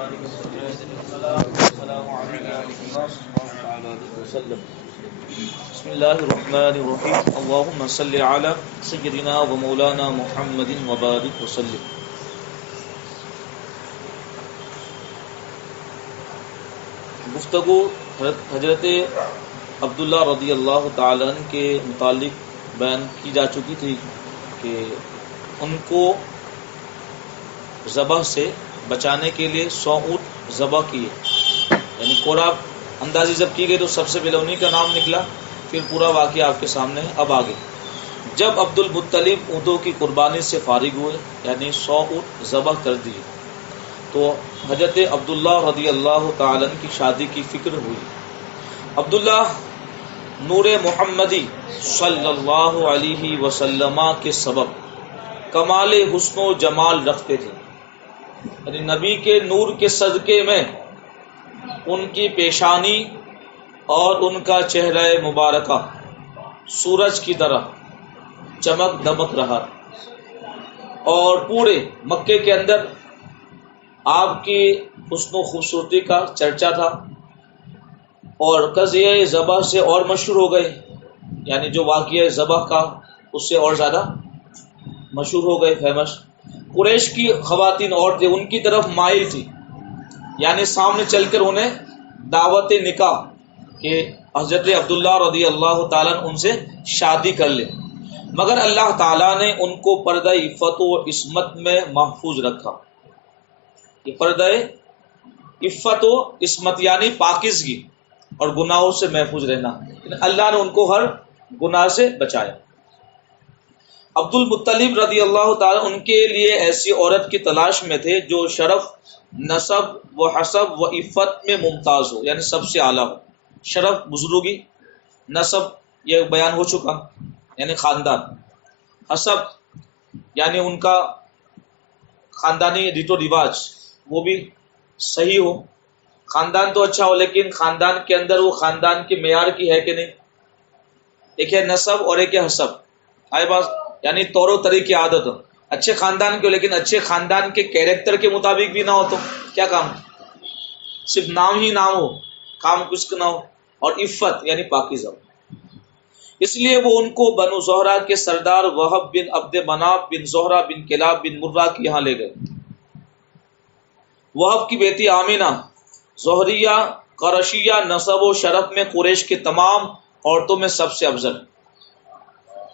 بسم اللہ الرحمن الرحیم اللہم صلی علی سیدنا و مولانا محمد وبارک وسلم. گفتگو حضرت عبداللہ رضی اللہ تعالیٰ عنہ کے متعلق بیان کی جا چکی تھی کہ ان کو ذبح سے بچانے کے لیے 100 اونٹ ذبح کیے، یعنی قرآن اندازی جب کی گئی تو سب سے پہلے انہی کا نام نکلا، پھر پورا واقعہ آپ کے سامنے ہے. اب آگے جب عبد المطلب اونٹوں کی قربانی سے فارغ ہوئے، یعنی 100 اونٹ ذبح کر دیے، تو حضرت عبداللہ رضی اللہ تعالیٰ عنہ کی شادی کی فکر ہوئی. عبداللہ نور محمدی صلی اللہ علیہ وسلم کے سبب کمال حسن و جمال رکھتے تھے، یعنی نبی کے نور کے صدقے میں ان کی پیشانی اور ان کا چہرہ مبارکہ سورج کی طرح چمک دمک رہا، اور پورے مکے کے اندر آپ کی حسن و خوبصورتی کا چرچا تھا، اور قضیہ ذبح سے اور مشہور ہو گئے، یعنی جو واقعہ ذبح کا اس سے اور زیادہ مشہور ہو گئے، فیمس. قریش کی خواتین عورتیں ان کی طرف مائل تھی، یعنی سامنے چل کر انہیں دعوت نکاح کہ حضرت عبداللہ رضی اللہ تعالیٰ ان سے شادی کر لے، مگر اللہ تعالیٰ نے ان کو پردہ عفت و عصمت میں محفوظ رکھا. یہ پردہ عفت و عصمت یعنی پاکیزگی اور گناہوں سے محفوظ رہنا، اللہ نے ان کو ہر گناہ سے بچایا. عبد المطلب رضی اللہ تعالیٰ ان کے لیے ایسی عورت کی تلاش میں تھے جو شرف، نسب و حسب و عفت میں ممتاز ہو، یعنی سب سے اعلیٰ ہو. شرف بزرگی، نسب یہ بیان ہو چکا یعنی خاندان، حسب یعنی ان کا خاندانی ریت و رواج وہ بھی صحیح ہو. خاندان تو اچھا ہو لیکن خاندان کے اندر وہ خاندان کے معیار کی ہے کہ نہیں. ایک ہے نسب اور ایک ہے حسب، آئے بات یعنی طور و طریقے عادت ہو. اچھے خاندان کے ہو لیکن اچھے خاندان کے کیریکٹر کے مطابق بھی نہ ہو تو کیا کام، صرف نام ہی نام ہو، کام کچھ نہ ہو. اور عفت یعنی پاکیزہ ہو. اس لیے وہ ان کو بنو زہرہ کے سردار وہب بن عبد مناف بن زہرہ بن کلاب بن مرہ کے یہاں لے گئے. وہب کی بیٹی آمینہ زہریہ قرشیہ نسب و شرف میں قریش کے تمام عورتوں میں سب سے افضل.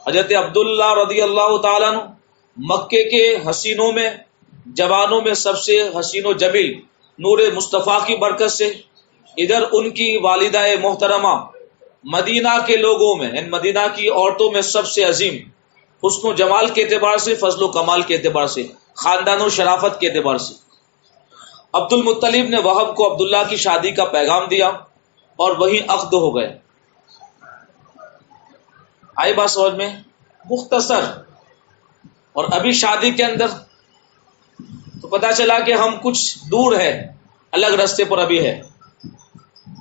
حضرت عبداللہ رضی اللہ تعالیٰ عنہ مکے کے حسینوں میں جوانوں میں سب سے حسین و جمیل نور مصطفیٰ کی برکت سے، ادھر ان کی والدہ محترمہ مدینہ کے لوگوں میں یعنی مدینہ کی عورتوں میں سب سے عظیم حسن و جمال کے اعتبار سے، فضل و کمال کے اعتبار سے، خاندان و شرافت کے اعتبار سے. عبد المطلب نے وہب کو عبداللہ کی شادی کا پیغام دیا اور وہی عقد ہو گئے. آئی بات سمجھ میں؟ مختصر. اور ابھی شادی کے اندر تو پتا چلا کہ ہم کچھ دور ہے، الگ راستے پر ابھی ہے.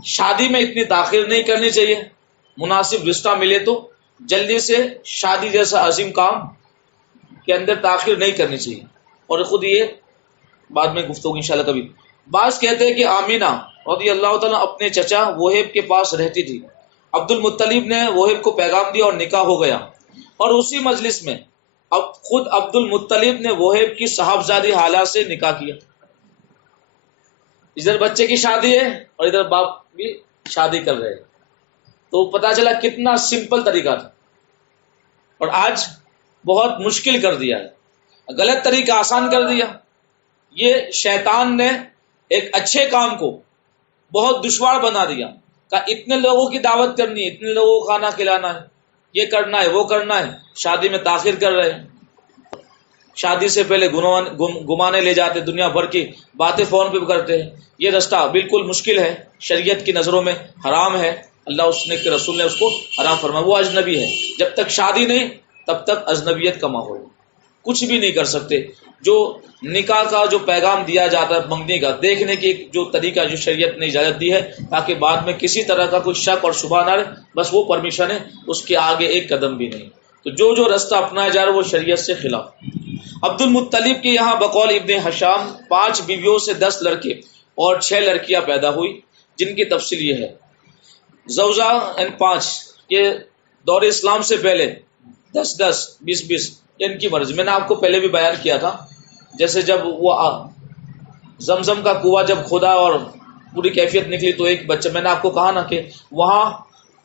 شادی میں اتنی تاخیر نہیں کرنی چاہیے، مناسب رشتہ ملے تو جلدی سے شادی جیسا عظیم کام کے اندر تاخیر نہیں کرنی چاہیے. اور خود یہ بعد میں گفتگو انشاءاللہ کبھی. بعض کہتے ہیں کہ آمینہ رضی اللہ تعالیٰ اپنے چچا وہیب کے پاس رہتی تھی. عبد المطلب نے وہیب کو پیغام دیا اور نکاح ہو گیا، اور اسی مجلس میں اب خود عبد المطلب نے وہیب کی صاحبزادی حالہ سے نکاح کیا. ادھر بچے کی شادی ہے اور ادھر باپ بھی شادی کر رہے ہیں، تو پتا چلا کتنا سمپل طریقہ تھا. اور آج بہت مشکل کر دیا ہے، غلط طریقہ آسان کر دیا. یہ شیطان نے ایک اچھے کام کو بہت دشوار بنا دیا، کہ اتنے لوگوں کی دعوت کرنی ہے، اتنے لوگوں کو کھانا کھلانا ہے، یہ کرنا ہے وہ کرنا ہے، شادی میں تاخیر کر رہے ہیں. شادی سے پہلے گمانے لے جاتے، دنیا بھر کی باتیں فون پہ کرتے ہیں. یہ راستہ بالکل مشکل ہے، شریعت کی نظروں میں حرام ہے. اللہ اس نے کے رسول نے اس کو حرام فرمایا. وہ اجنبی ہے، جب تک شادی نہیں تب تک اجنبیت کا ماحول، کچھ بھی نہیں کر سکتے. جو نکاح کا جو پیغام دیا جاتا ہے منگنی کا، دیکھنے کی جو طریقہ جو شریعت نے اجازت دی ہے تاکہ بعد میں کسی طرح کا کوئی شک اور شبہ نہ رہے، بس وہ پرمیشن ہے، اس کے آگے ایک قدم بھی نہیں. تو جو راستہ اپنایا جا رہا ہے وہ شریعت سے خلاف. عبد المطلب کے یہاں بقول ابن حشام 5 بیویوں سے 10 لڑکے اور 6 لڑکیاں پیدا ہوئی، جن کی تفصیل یہ ہے۔ زوجہ 5 یہ دور اسلام سے پہلے 10 20 ان کی مرضی، میں نے آپ کو پہلے بھی بیان کیا تھا، جیسے جب وہ زمزم کا کنواں جب کھودا اور پوری کیفیت نکلی تو ایک بچہ، میں نے آپ کو کہا نا کہ وہاں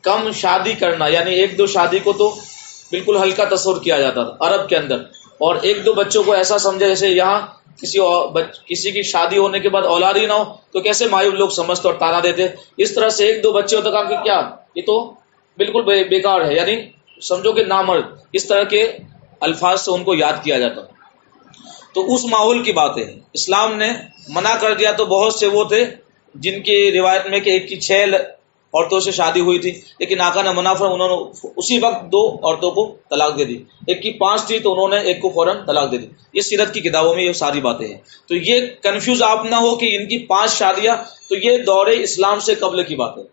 کم شادی کرنا، یعنی 1-2 شادی کو تو بالکل ہلکا تصور کیا جاتا تھا عرب کے اندر، اور 1-2 بچوں کو ایسا سمجھا جیسے یہاں کسی کی شادی ہونے کے بعد اولاد ہی نہ ہو تو کیسے مایوب لوگ سمجھتے اور تانا دیتے، اس طرح سے 1-2 بچے ہوتے کہا کہ کیا یہ تو بالکل بیکار ہے، یعنی سمجھو کہ نامرد، اس طرح کے الفاظ سے ان کو یاد کیا جاتا۔ تو اس ماحول کی بات ہے، اسلام نے منع کر دیا تو بہت سے وہ تھے جن کی روایت میں کہ ایک کی 6 عورتوں سے شادی ہوئی تھی، لیکن آقا نے منع فرمایا، انہوں نے اسی وقت 2 عورتوں کو طلاق دے دی، ایک کی 5 تھی تو انہوں نے ایک کو فوراً طلاق دے دی۔ یہ سیرت کی کتابوں میں یہ ساری باتیں ہیں، تو یہ کنفیوز آپ نہ ہو کہ ان کی 5 شادیاں تو یہ دور اسلام سے قبل کی بات ہے۔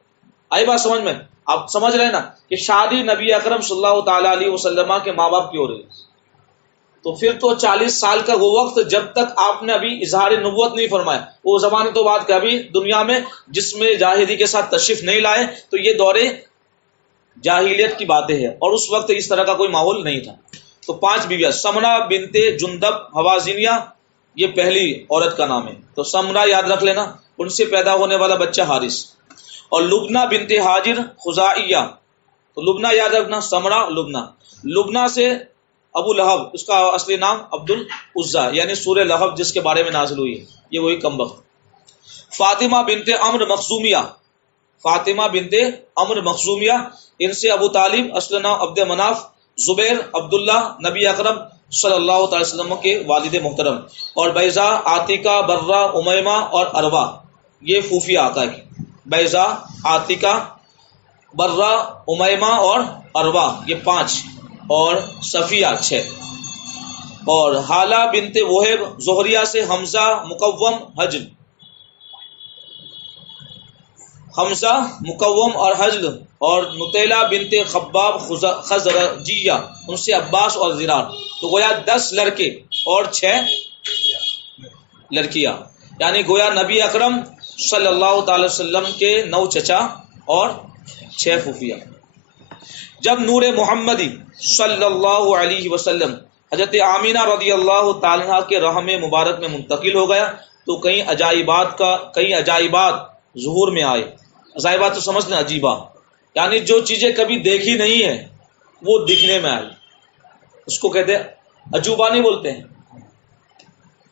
آئی بات سمجھ میں؟ آپ سمجھ رہے ہیں نا کہ شادی نبی اکرم صلی اللہ تعالی علیہ وسلم کے ماں باپ کی ہو رہی ہے، تو پھر تو 40 سال کا وہ وقت جب تک آپ نے ابھی اظہار نبوت نہیں فرمایا، وہ زمانے تو بات کہ ابھی دنیا میں جس میں جاہلی کے ساتھ تشریف نہیں لائے، تو یہ دور جاہلیت کی باتیں ہیں، اور اس وقت اس طرح کا کوئی ماحول نہیں تھا۔ تو 5 بیویاں، سمرہ بنت جندب حوازنیہ یہ پہلی عورت کا نام ہے، تو سمرہ یاد رکھ لینا، ان سے پیدا ہونے والا بچہ حارث، اور لبنہ بنت حاجر خزاعیہ، تو لبنہ یاد رکھنا، سمرہ لبنہ، لبنہ سے ابو لہب، اس کا اصلی نام عبد العزا، یعنی سورہ لہب جس کے بارے میں نازل ہوئی ہے، یہ وہی کمبخت۔ فاطمہ بنت عمرو مخزومیہ، فاطمہ بنت عمرو مخزومیہ، ان سے ابو طالب اصل نام عبد مناف، زبیر، عبداللہ، نبی اکرم صلی اللہ تعالی وسلم کے والد محترم، اور بیضا، عاتقہ، برہ، امیمہ اور اروا، یہ پھوفی آقا کی، بیضا، عاتقہ، برہ، امیمہ اور اروا یہ 5، اور صفیہ 6، اور حالہ بنت وہب زہریہ سے حمزہ، مقوم، حجل، حمزہ، مقوم اور حجل، اور نطیلہ بنت خباب خزرجیہ، ان سے عباس اور زرار، تو گویا 10 لڑکے اور 6 لڑکیاں، یعنی گویا نبی اکرم صلی اللہ تعالی وسلم کے 9 چچا اور 6 پھوپھیاں۔ جب نور محمدی صلی اللہ علیہ وسلم حضرت آمینہ رضی اللہ تعالیٰ عنہ کے رحم مبارک میں منتقل ہو گیا تو کئی عجائبات ظہور میں آئے۔ عجائبات تو سمجھ لیں، عجیبہ یعنی جو چیزیں کبھی دیکھی نہیں ہیں وہ دکھنے میں آئی، اس کو کہتے ہیں عجوبہ، نہیں بولتے ہیں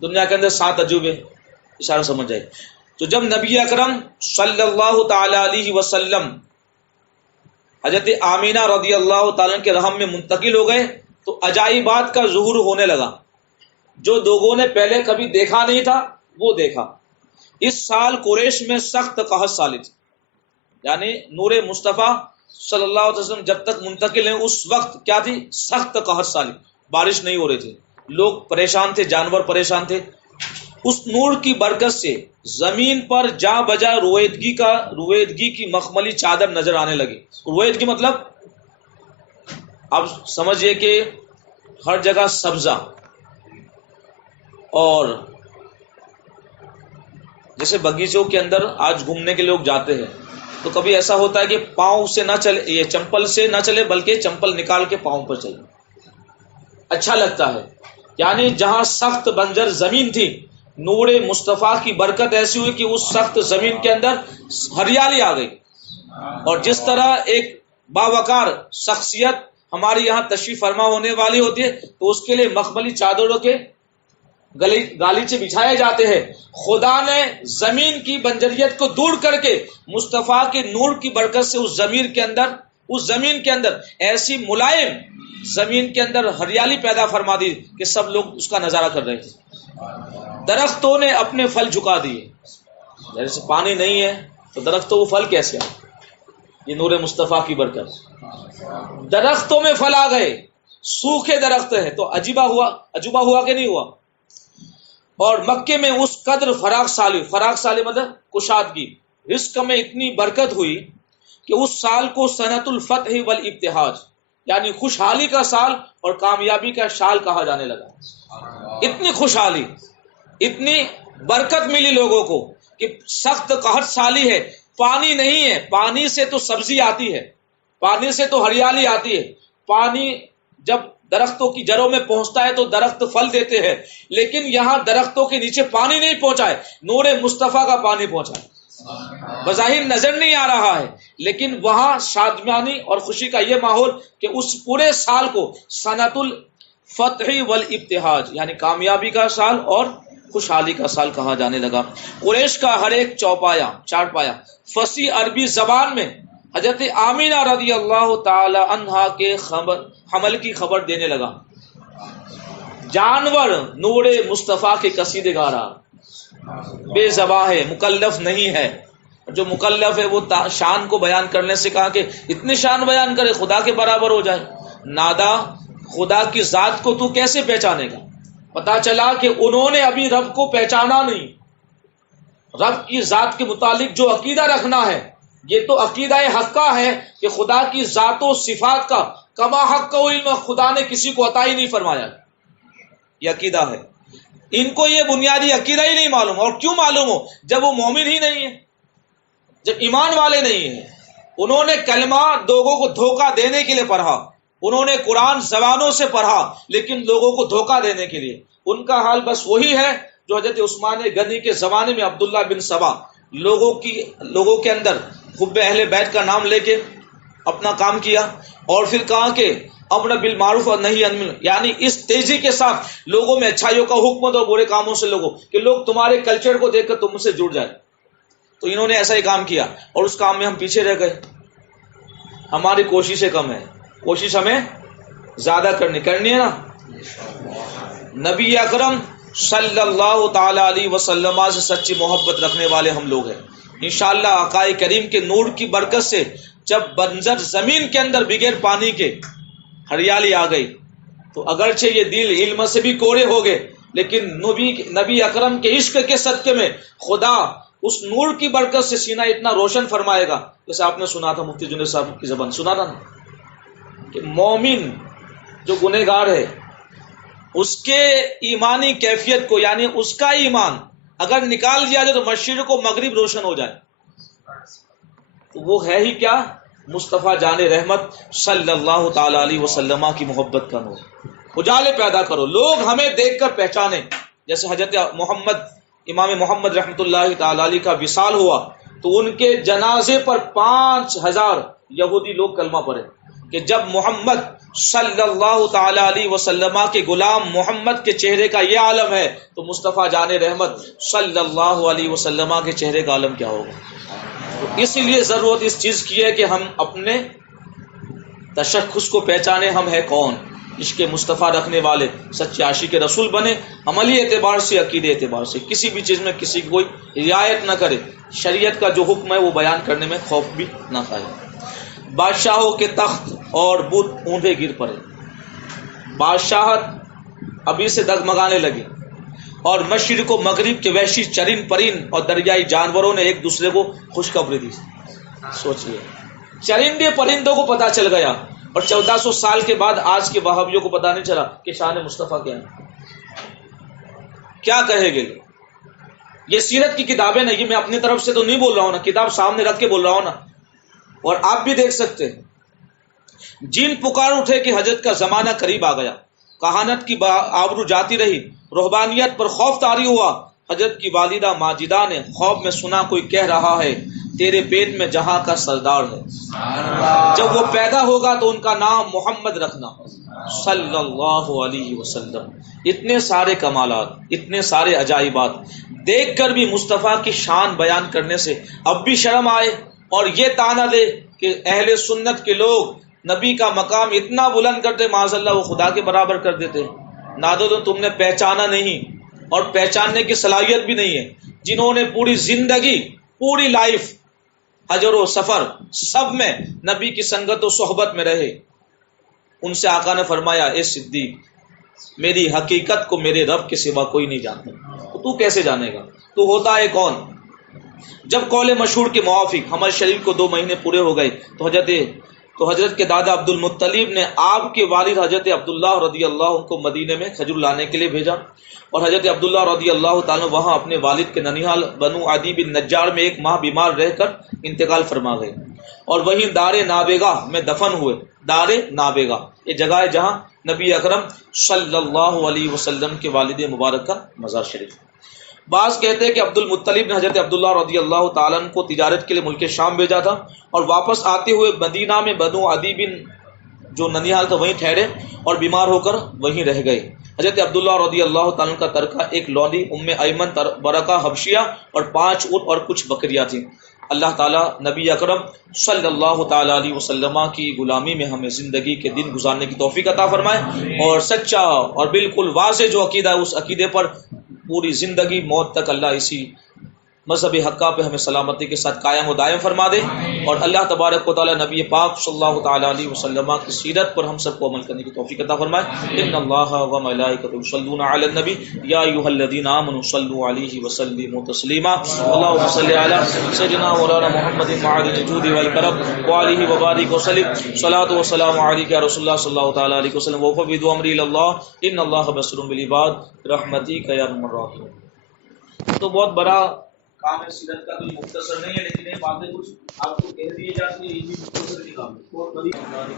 دنیا کے اندر 7 عجوبے، اشارہ سمجھ جائے۔ تو جب نبی اکرم صلی اللہ تعالی علیہ وسلم حضرت آمینہ رضی اللہ تعالیٰ کے رحم میں منتقل ہو گئے تو عجائبات کا ظہور ہونے لگا، جو لوگوں نے پہلے کبھی دیکھا نہیں تھا وہ دیکھا۔ اس سال قریش میں سخت قحط سالی تھی، یعنی نور مصطفیٰ صلی اللہ علیہ وسلم جب تک منتقل ہیں اس وقت کیا تھی؟ سخت قحط سالی، بارش نہیں ہو رہی تھی، لوگ پریشان تھے، جانور پریشان تھے۔ اس نور کی برکت سے زمین پر جا بجا رویدگی کی مخملی چادر نظر آنے لگی۔ رویدگی مطلب اب سمجھئے کہ ہر جگہ سبزہ، اور جیسے باغیچوں کے اندر آج گھومنے کے لوگ جاتے ہیں تو کبھی ایسا ہوتا ہے کہ پاؤں سے نہ چلے، یہ چمپل سے نہ چلے بلکہ چمپل نکال کے پاؤں پر چلے، اچھا لگتا ہے۔ یعنی جہاں سخت بنجر زمین تھی، نور مصطفیٰ کی برکت ایسی ہوئی کہ اس سخت زمین کے اندر ہریالی آ گئی، اور جس طرح ایک باوقار شخصیت ہماری یہاں تشریف فرما ہونے والی ہوتی ہے تو اس کے لیے مخملی چادروں کے گالیچے بچھائے جاتے ہیں، خدا نے زمین کی بنجریت کو دور کر کے مصطفیٰ کے نور کی برکت سے اس زمین کے اندر ایسی ملائم زمین کے اندر ہریالی پیدا فرما دی کہ سب لوگ اس کا نظارہ کر رہے تھے۔ درختوں نے اپنے پھل جھکا دیے، جیسے پانی نہیں ہے تو درختوں کو پھل کیسے آئے؟ یہ نور مصطفیٰ کی برکت، درختوں میں پھل آ گئے، سوکھے درخت ہیں تو عجوبہ ہوا کہ نہیں ہوا؟ اور مکے میں اس قدر فراخ سالی مطلب کشادگی، رزق میں اتنی برکت ہوئی کہ اس سال کو سنۃ الفتح والابتہاج، یعنی خوشحالی کا سال اور کامیابی کا سال کہا جانے لگا۔ اتنی خوشحالی، اتنی برکت ملی لوگوں کو کہ سخت قحط سالی ہے، پانی نہیں ہے، پانی سے تو سبزی آتی ہے، پانی سے تو ہریالی آتی ہے، پانی جب درختوں کی جڑوں میں پہنچتا ہے تو درخت پھل دیتے ہیں، لیکن یہاں درختوں کے نیچے پانی نہیں پہنچا ہے، نور مصطفیٰ کا پانی پہنچا ہے، بظاہر نظر نہیں آ رہا ہے، لیکن وہاں شادمانی اور خوشی کا یہ ماحول کہ اس پورے سال کو سنۃ الفتح والابتہاج یعنی کامیابی کا سال اور خوشحالی کا سال کہا جانے لگا۔ قریش کا ہر ایک چار پایا فصیح عربی زبان میں حضرت آمینہ رضی اللہ تعالی عنہا کے حمل کی خبر دینے لگا۔ جانور نور مصطفیٰ کے قصیدے گا رہا، بے زباں ہے، مکلف نہیں ہے، جو مکلف ہے وہ شان کو بیان کرنے سے کہا کہ اتنی شان بیان کرے خدا کے برابر ہو جائے، نادا خدا کی ذات کو تو کیسے پہچانے گا؟ پتا چلا کہ انہوں نے ابھی رب کو پہچانا نہیں، رب کی ذات کے متعلق جو عقیدہ رکھنا ہے یہ تو عقیدہ حقہ ہے کہ خدا کی ذات و صفات کا کما حق کا علم خدا نے کسی کو عطا ہی نہیں فرمایا، یہ عقیدہ ہے۔ ان کو یہ بنیادی عقیدہ ہی نہیں معلوم، اور کیوں معلوم ہو؟ جب وہ مومن ہی نہیں ہے، جب ایمان والے نہیں ہیں۔ انہوں نے کلمہ لوگوں کو دھوکہ دینے کے لیے پڑھا، انہوں نے قرآن زبانوں سے پڑھا لیکن لوگوں کو دھوکہ دینے کے لیے۔ ان کا حال بس وہی ہے جو حضرت عثمان غنی کے زمانے میں عبداللہ بن سبا لوگوں کے اندر حب اہل بیت کا نام لے کے اپنا کام کیا، اور پھر کہا کہ امر بالمعروف اور نہی عن المنکر، یعنی اس تیزی کے ساتھ لوگوں میں اچھائیوں کا حکم دو، برے کاموں سے لوگوں کہ لوگ تمہارے کلچر کو دیکھ کر تم سے جڑ جائے۔ تو انہوں نے ایسا ہی کام کیا اور اس کام میں ہم پیچھے رہ گئے۔ ہماری کوششیں کم ہے، کوشش ہمیں زیادہ کرنی ہے نا۔ نبی اکرم صلی اللہ تعالی علیہ وسلم سے سچی محبت رکھنے والے ہم لوگ ہیں۔ انشاءاللہ آقائے کریم کے نور کی برکت سے جب بنجر زمین کے اندر بغیر پانی کے ہریالی آ گئی تو اگرچہ یہ دل علم سے بھی کوڑے ہو گئے، لیکن نبی اکرم کے عشق کے صدقے میں خدا اس نور کی برکت سے سینہ اتنا روشن فرمائے گا، جیسے آپ نے سنا تھا مفتی جنید صاحب کی زبان سنا تھا نا کہ مومن جو گنہگار ہے اس کے ایمانی کیفیت کو، یعنی اس کا ایمان اگر نکال دیا جائے تو مشرق و مغرب روشن ہو جائے، تو وہ ہے ہی کیا؟ مصطفیٰ جان رحمت صلی اللہ تعالی علیہ وسلم کی محبت کا نور۔ اجالے پیدا کرو، لوگ ہمیں دیکھ کر پہچانے، جیسے حضرت امام محمد رحمۃ اللہ تعالی علیہ کا وصال ہوا تو ان کے جنازے پر 5000 یہودی لوگ کلمہ پڑھے کہ جب محمد صلی اللہ تعالی علیہ وسلم کے غلام محمد کے چہرے کا یہ عالم ہے تو مصطفیٰ جان رحمت صلی اللہ علیہ وسلم کے چہرے کا عالم کیا ہوگا؟ تو اسی لیے ضرورت اس چیز کی ہے کہ ہم اپنے تشخص کو پہچانے، ہم ہیں کون، عشق مصطفیٰ رکھنے والے سچے عاشق رسول بنے، عملی اعتبار سے، عقیدے اعتبار سے، کسی بھی چیز میں کسی کی کوئی رعایت نہ کرے، شریعت کا جو حکم ہے وہ بیان کرنے میں خوف بھی نہ کھائے۔ بادشاہوں کے تخت اور بت اونڈے گر پڑے، بادشاہت ابھی سے دگمگانے لگی، اور مشرق و مغرب کے وحشی چرند پرند اور دریائی جانوروں نے ایک دوسرے کو خوشخبری دی۔ سوچئے چرندے پرندوں کو پتا چل گیا، اور 1400 سال کے بعد آج کے وہابیوں کو پتا نہیں چلا کہ شان مصطفیٰ کیا ہے۔ کیا کہے گے؟ یہ سیرت کی کتابیں نہیں، یہ میں اپنی طرف سے تو نہیں بول رہا ہوں نا، کتاب سامنے رکھ کے بول رہا ہوں نا، اور آپ بھی دیکھ سکتے ہیں۔ جن پکار اٹھے کہ حضرت کا زمانہ قریب آ گیا، کہانت کی آبرو جاتی رہی، روحانیت پر خوف طاری ہوا۔ حضرت کی والدہ ماجدہ نے خواب میں سنا کوئی کہہ رہا ہے تیرے پیٹ میں جہاں کا سردار ہے، جب وہ پیدا ہوگا تو ان کا نام محمد رکھنا صلی اللہ علیہ وسلم۔ اتنے سارے کمالات، اتنے سارے عجائبات دیکھ کر بھی مصطفیٰ کی شان بیان کرنے سے اب بھی شرم آئے، اور یہ تانا دے کہ اہل سنت کے لوگ نبی کا مقام اتنا بلند کرتے معاذ اللہ وہ خدا کے برابر کر دیتے۔ نادو تو تم نے پہچانا نہیں اور پہچاننے کی صلاحیت بھی نہیں ہے۔ جنہوں نے پوری زندگی، پوری لائف، حجر و سفر سب میں نبی کی سنگت و صحبت میں رہے، ان سے آقا نے فرمایا اے صدیق، میری حقیقت کو میرے رب کے سوا کوئی نہیں جانتا، تو کیسے جانے گا؟ تو ہوتا ہے کون؟ جب قول مشہور کے موافق حمل شریف کو 2 مہینے پورے ہو گئے تو حضرت تو حضرت کے دادا عبد المطلب نے آپ کے والد حضرت عبداللہ رضی اللہ عنہ کو مدینے میں کھجور لانے کے لیے بھیجا، اور حضرت عبداللہ رضی اللہ تعالیٰ وہاں اپنے والد کے ننیحال بنو عدی بن نجار میں 1 ماہ بیمار رہ کر انتقال فرما گئے، اور وہیں دار نابغہ میں دفن ہوئے۔ دار نابغہ یہ جگہ ہے جہاں نبی اکرم صلی اللہ علیہ وسلم کے والد مبارک کا مزار شریف۔ بعض کہتے ہیں کہ عبد المطلب نے حضرت عبداللہ رضی اللہ تعالیٰ عنہ کو تجارت کے لیے ملک شام بھیجا تھا، اور واپس آتے ہوئے مدینہ میں بنو عدی بن جو ننیحال تھا وہیں ٹھہرے اور بیمار ہو کر وہیں رہ گئے۔ حضرت عبداللہ رضی اللہ تعالیٰ عنہ کا ترکہ ایک لونڈی ام ایمن برکہ حبشیہ اور 5 اونٹ اور کچھ بکریاں تھیں۔ اللہ تعالیٰ نبی اکرم صلی اللہ تعالیٰ علیہ وسلم کی غلامی میں ہمیں زندگی کے دن گزارنے کی توفیق عطا فرمائے، اور سچا اور بالکل واضح جو عقیدہ ہے اس عقیدے پر پوری زندگی موت تک اللہ اسی مذہب حقہ پہ ہمیں سلامتی کے ساتھ قائم و دائم فرما دے، اور اللہ تبارک و تعالی نبی پاک صلی اللہ تعالی علیہ وسلم کی سیرت پر ہم سب کو عمل کرنے کی توفیق عطا فرمائے۔ ان اللہ و ملائکۃ یصلون علی النبی یا ایھا الذین آمنوا صلوا علیہ وسلموا تسلیما۔ اللهم صل علی سیدنا مولانا محمد معدن الجود والکرم وعلیہ وبارک وسلم۔ صلاۃ و سلام علیک یا رسول اللہ صلی اللہ تعالی علیہ وسلم وفوض امری الی اللہ ان اللہ بصیر بالعباد برحمتک یا ارحم الراحمین۔ تو بہت بڑا کام ہے سیرت کا، کوئی مختصر نہیں ہے، لیکن یہ باتیں کچھ آپ کو کہہ دی جاتی ہے، یہ بھی مختصر نہیں کام ہے، بہت بڑی